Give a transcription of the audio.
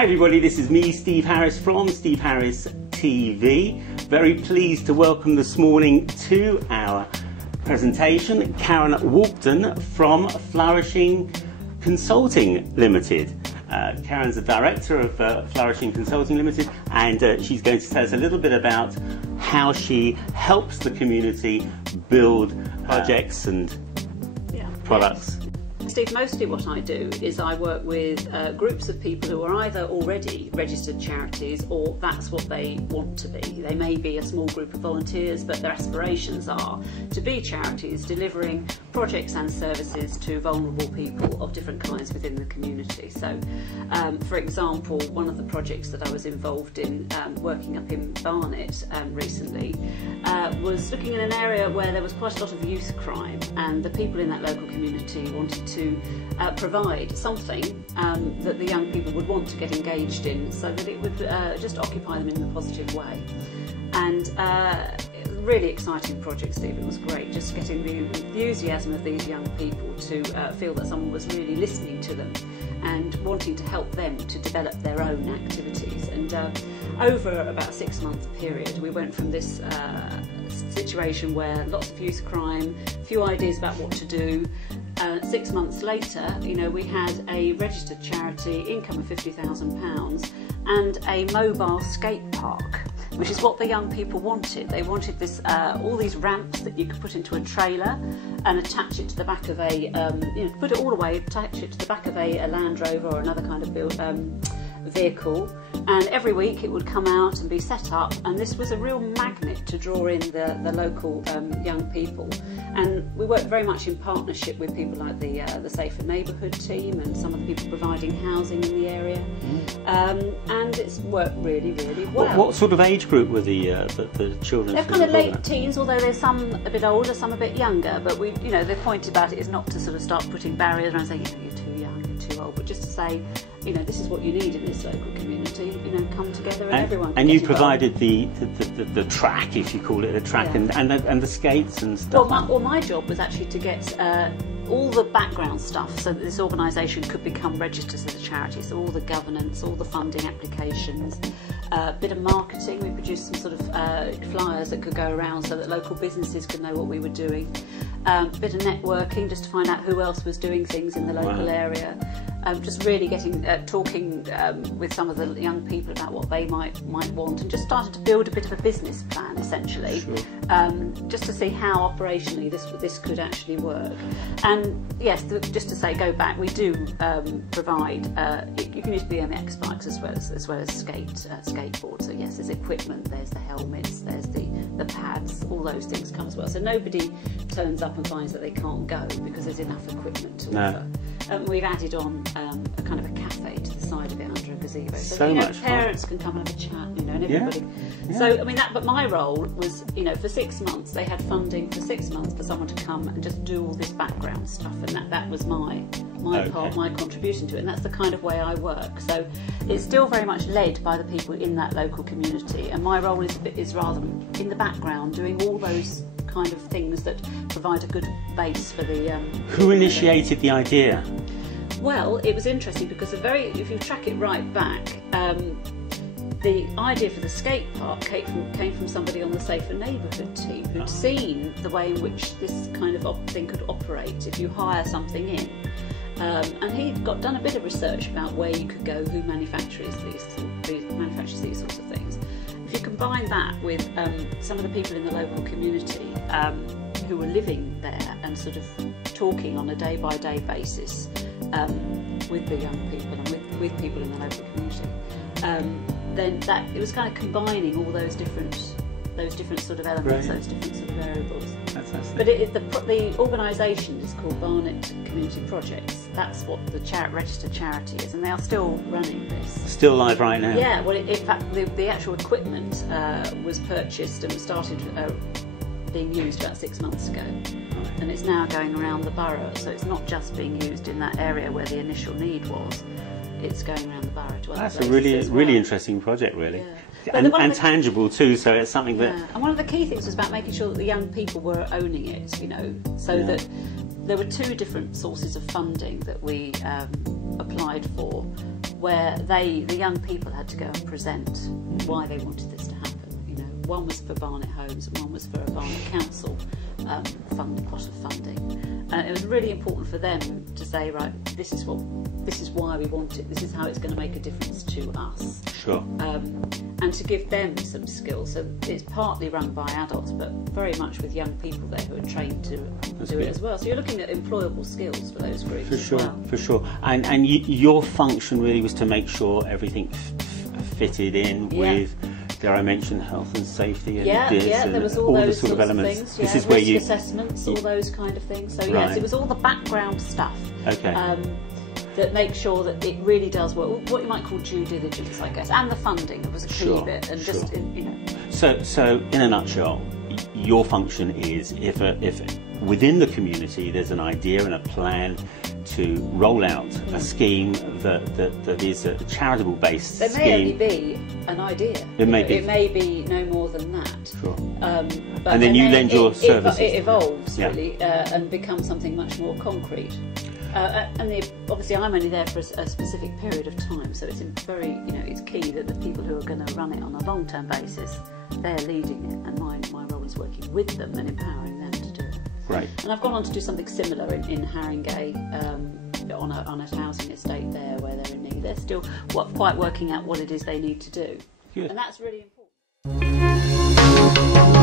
Hi everybody, this is me, Steve Harris from Steve Harris TV. Very pleased to welcome this morning to our presentation Karen Walkden from Flourishing Consulting Limited. Karen's the director of Flourishing Consulting Limited, and she's going to tell us a little bit about how she helps the community build projects and products. Steve, mostly what I do is I work with groups of people who are either already registered charities or that's what they want to be. They may be a small group of volunteers, but their aspirations are to be charities delivering projects and services to vulnerable people of different kinds within the community. So, for example, one of the projects that I was involved in working up in Barnet recently was looking in an area where there was quite a lot of youth crime, and the people in that local community wanted to provide something that the young people would want to get engaged in, so that it would just occupy them in a positive way. And really exciting project, Steve. It was great just getting the enthusiasm of these young people to feel that someone was really listening to them and wanting to help them to develop their own activities. And over about a 6-month period, we went from this situation where lots of youth crime, few ideas about what to do. 6 months later, you know, we had a registered charity, income of £50,000, and a mobile skate park, which is what the young people wanted. They wanted this, all these ramps that you could put into a trailer and attach it to the back of a, put it all away, attach it to the back of a Land Rover or another kind of vehicle, and every week it would come out and be set up, and this was a real magnet to draw in the local young people. And we worked very much in partnership with people like the Safer Neighbourhood team and some of the people providing housing in the area, and it's worked really, really well. What sort of age group were the children? They're kind of late teens, although there's some a bit older, some a bit younger. But we, you know, the point about it is not to sort of start putting barriers around saying, you're too young, you're too old, but just to say, you know, this is what you need in this local community. You know, come together and everyone. And you provided the track, if you call it a track, and the skates and stuff. Well, my job was actually to get all the background stuff so that this organisation could become registered as a charity. So all the governance, all the funding applications, a bit of marketing. We produced some sort of flyers that could go around so that local businesses could know what we were doing. A bit of networking just to find out who else was doing things in the local area. Just really getting talking with some of the young people about what they might want, and just started to build a bit of a business plan essentially, just to see how operationally this could actually work. And yes, just to say, go back, we do provide. You can use BMX bikes as well as skateboards. So yes, there's equipment, there's the helmets, there's the pads, all those things come as well. So nobody turns up and finds that they can't go because there's enough equipment to offer. We've added on a kind of a cafe to the side of it under a gazebo, so much parents can come and have a chat, you know, and everybody. So I mean, but my role was, you know, for 6 months they had funding for 6 months for someone to come and just do all this background stuff, and that was my part, my contribution to it, and that's the kind of way I work. So it's still very much led by the people in that local community, and my role is rather in the background, doing all those kind of things that provide a good base for the. Who initiated the idea? Well, it was interesting because if you track it right back, the idea for the skate park came from somebody on the Safer Neighbourhood team who'd seen the way in which this kind of thing could operate if you hire something in. And he'd done a bit of research about where you could go, who manufactures these sorts of things. If you combine that with some of the people in the local community who were living there and sort of talking on a day-by-day basis with the young people and with people in the local community, then it was kind of combining all those different sort of elements, those different sort of variables. But the organisation is called Barnet Community Projects. That's what the registered charity is, and they are still running this. Still live right now? Yeah, well, in fact, the actual equipment was purchased and started being used about 6 months ago. And it's now going around the borough, so it's not just being used in that area where the initial need was. It's going around the borough to other places. That's a really interesting project, really. And tangible too, so it's something that... And one of the key things was about making sure that the young people were owning it, you know, so that there were two different sources of funding that we applied for, where the young people had to go and present why they wanted this to happen. You know, one was for Barnet Homes and one was for a Barnet Council pot of funding. And it was really important for them to say, right, this is why we want it. This is how it's going to make a difference to us. Sure. And to give them some skills. So it's partly run by adults, but very much with young people there who are trained to do it as well. So you're looking at employable skills for those groups as well. For sure. And your function really was to make sure everything fitted in with, dare I mention, health and safety and there was all those sort of elements. Things. This is risk where you assessments, all those kind of things. So yes, it was all the background stuff. Okay. That makes sure that it really does work. What you might call due diligence, I guess, and the funding was a key bit. And just you know. So in a nutshell, your function is if within the community there's an idea and a plan to roll out a scheme that is a charitable based scheme. There may only be an idea. It may be no more than that. Sure. And then you lend your services. It evolves really and becomes something much more concrete. Obviously I'm only there for a specific period of time, so it's it's key that the people who are going to run it on a long-term basis, they're leading it, and my role is working with them and empowering them to do it. Right. And I've gone on to do something similar in Haringey, on a housing estate there where they're in need. They're still quite working out what it is they need to do. Good. And that's really important.